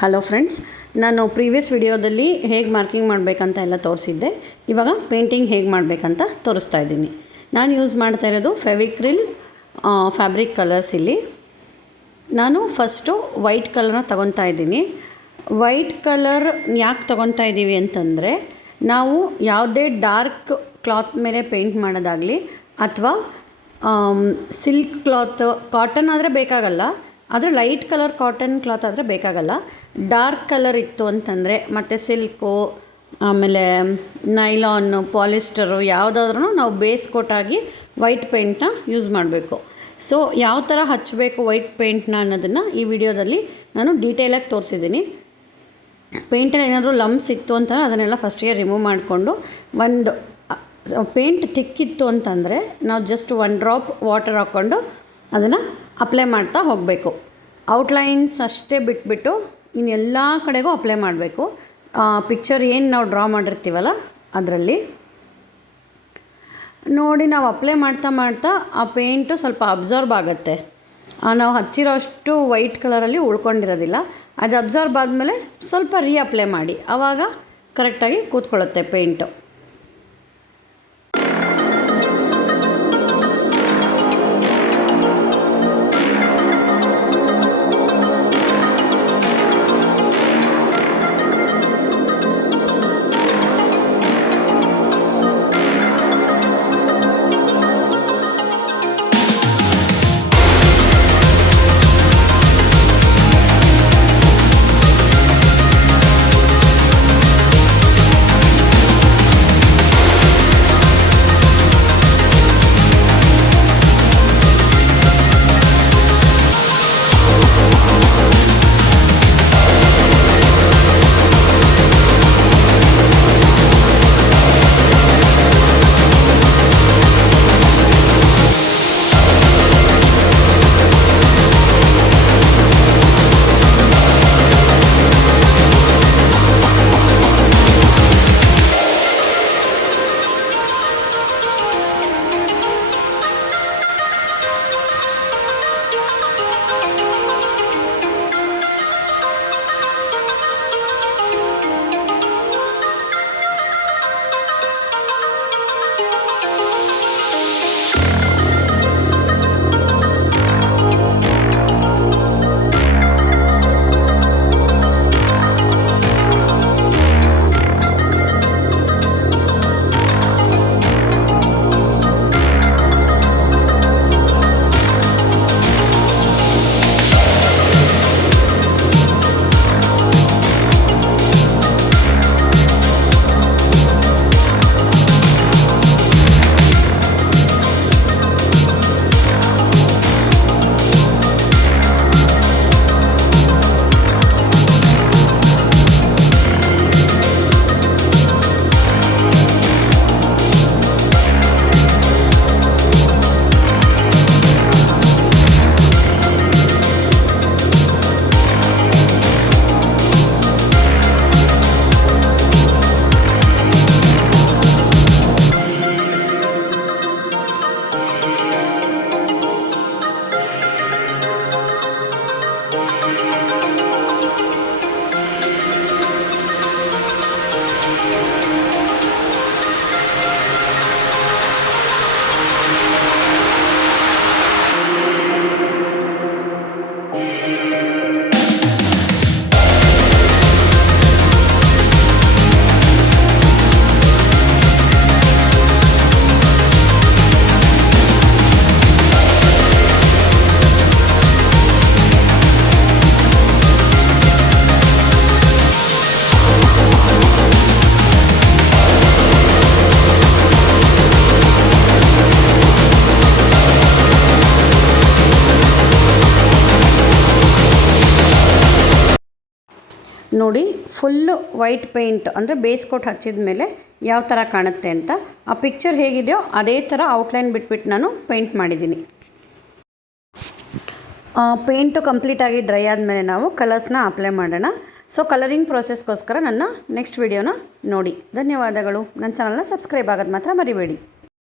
Hello friends, ನಾನು previous ವಿಡಿಯೋದಲ್ಲಿ ಹೇಗೆ ಮಾರ್ಕಿಂಗ್ ಮಾಡಬೇಕಂತ ಎಲ್ಲ ತೋರಿಸಿದ್ದೆ. ಇವಾಗ ಪೇಂಟಿಂಗ್ ಹೇಗೆ ಮಾಡಬೇಕಂತ ತೋರಿಸ್ತಾ ಇದ್ದೀನಿ. ನಾನು ಯೂಸ್ ಮಾಡ್ತಾ ಇರೋದು ಫೆವಿಕ್ರಿಲ್ ಫ್ಯಾಬ್ರಿಕ್ ಕಲರ್ಸ್. ಇಲ್ಲಿ ನಾನು ಫಸ್ಟು ವೈಟ್ ಕಲರ್ನ ತೊಗೊತಾ ಇದ್ದೀನಿ. ವೈಟ್ ಕಲರ್ ಯಾಕೆ ತೊಗೊತಾ ಇದ್ದೀವಿ ಅಂತಂದರೆ, ನಾವು ಯಾವುದೇ ಡಾರ್ಕ್ ಕ್ಲಾತ್ ಮೇಲೆ ಪೇಂಟ್ ಮಾಡೋದಾಗಲಿ ಅಥವಾ ಸಿಲ್ಕ್ ಕ್ಲಾತ್, ಕಾಟನ್ ಆದರೆ ಬೇಕಾಗಲ್ಲ, ಆದರೆ ಲೈಟ್ ಕಲರ್ ಕಾಟನ್ ಕ್ಲಾತ್ ಆದರೆ ಬೇಕಾಗಲ್ಲ. ಡಾರ್ಕ್ ಕಲರ್ ಇತ್ತು ಅಂತಂದರೆ ಮತ್ತು ಸಿಲ್ಕು, ಆಮೇಲೆ ನೈಲಾನ್, ಪಾಲಿಸ್ಟರು ಯಾವುದಾದ್ರೂ ನಾವು ಬೇಸ್ ಕೋಟಾಗಿ ವೈಟ್ ಪೇಂಟ್ನ ಯೂಸ್ ಮಾಡಬೇಕು. ಸೊ ಯಾವ ಥರ ಹಚ್ಚಬೇಕು ವೈಟ್ ಪೇಂಟ್ನ ಅನ್ನೋದನ್ನು ಈ ವಿಡಿಯೋದಲ್ಲಿ ನಾನು ಡೀಟೇಲಾಗಿ ತೋರಿಸಿದ್ದೀನಿ. ಪೇಂಟಲ್ಲಿ ಏನಾದರೂ ಲಮ್ಸ್ ಇತ್ತು ಅಂತ ಅದನ್ನೆಲ್ಲ ಫಸ್ಟಿಗೆ ರಿಮೂವ್ ಮಾಡಿಕೊಂಡು, ಒಂದು ಪೇಂಟ್ ತಿಕ್ಕಿತ್ತು ಅಂತಂದರೆ ನಾವು ಜಸ್ಟ್ 1 ಡ್ರಾಪ್ ವಾಟರ್ ಹಾಕ್ಕೊಂಡು ಅದನ್ನು ಅಪ್ಲೈ ಮಾಡ್ತಾ ಹೋಗಬೇಕು. ಔಟ್ಲೈನ್ಸ್ ಅಷ್ಟೇ ಬಿಟ್ಬಿಟ್ಟು ಇನ್ನೆಲ್ಲ ಕಡೆಗೂ ಅಪ್ಲೈ ಮಾಡಬೇಕು. ಪಿಕ್ಚರ್ ಏನು ನಾವು ಡ್ರಾ ಮಾಡಿರ್ತೀವಲ್ಲ ಅದರಲ್ಲಿ ನೋಡಿ ನಾವು ಅಪ್ಲೈ ಮಾಡ್ತಾ ಆ ಪೇಂಟು ಸ್ವಲ್ಪ ಅಬ್ಸರ್ವ್ ಆಗುತ್ತೆ. ನಾವು ಹಚ್ಚಿರೋ ಅಷ್ಟು ವೈಟ್ ಕಲರಲ್ಲಿ ಉಳ್ಕೊಂಡಿರೋದಿಲ್ಲ. ಅದು ಅಬ್ಸರ್ವ್ ಆದಮೇಲೆ ಸ್ವಲ್ಪ ಅಪ್ಲೈ ಮಾಡಿ, ಆವಾಗ ಕರೆಕ್ಟಾಗಿ ಕೂತ್ಕೊಳ್ಳುತ್ತೆ ಪೇಂಟು. ನೋಡಿ, ಫುಲ್ಲು ವೈಟ್ ಪೇಂಟ್ ಅಂದರೆ ಬೇಸ್ ಕೋಟ್ ಹಚ್ಚಿದ ಮೇಲೆ ಯಾವ ಥರ ಕಾಣುತ್ತೆ ಅಂತ. ಆ ಪಿಕ್ಚರ್ ಹೇಗಿದೆಯೋ ಅದೇ ಥರ ಔಟ್ಲೈನ್ ಬಿಟ್ಬಿಟ್ಟು ನಾನು ಪೇಂಟ್ ಮಾಡಿದ್ದೀನಿ. ಪೇಂಟು ಕಂಪ್ಲೀಟಾಗಿ ಡ್ರೈ ಆದಮೇಲೆ ನಾವು ಕಲರ್ಸ್ನ ಅಪ್ಲೈ ಮಾಡೋಣ. ಸೊ ಕಲರಿಂಗ್ ಪ್ರೋಸೆಸ್ಗೋಸ್ಕರ ನನ್ನ ನೆಕ್ಸ್ಟ್ ವಿಡಿಯೋನ ನೋಡಿ. ಧನ್ಯವಾದಗಳು. ನನ್ನ ಚಾನಲ್ನ ಸಬ್ಸ್ಕ್ರೈಬ್ ಆಗೋದು ಮಾತ್ರ ಮರಿಬೇಡಿ.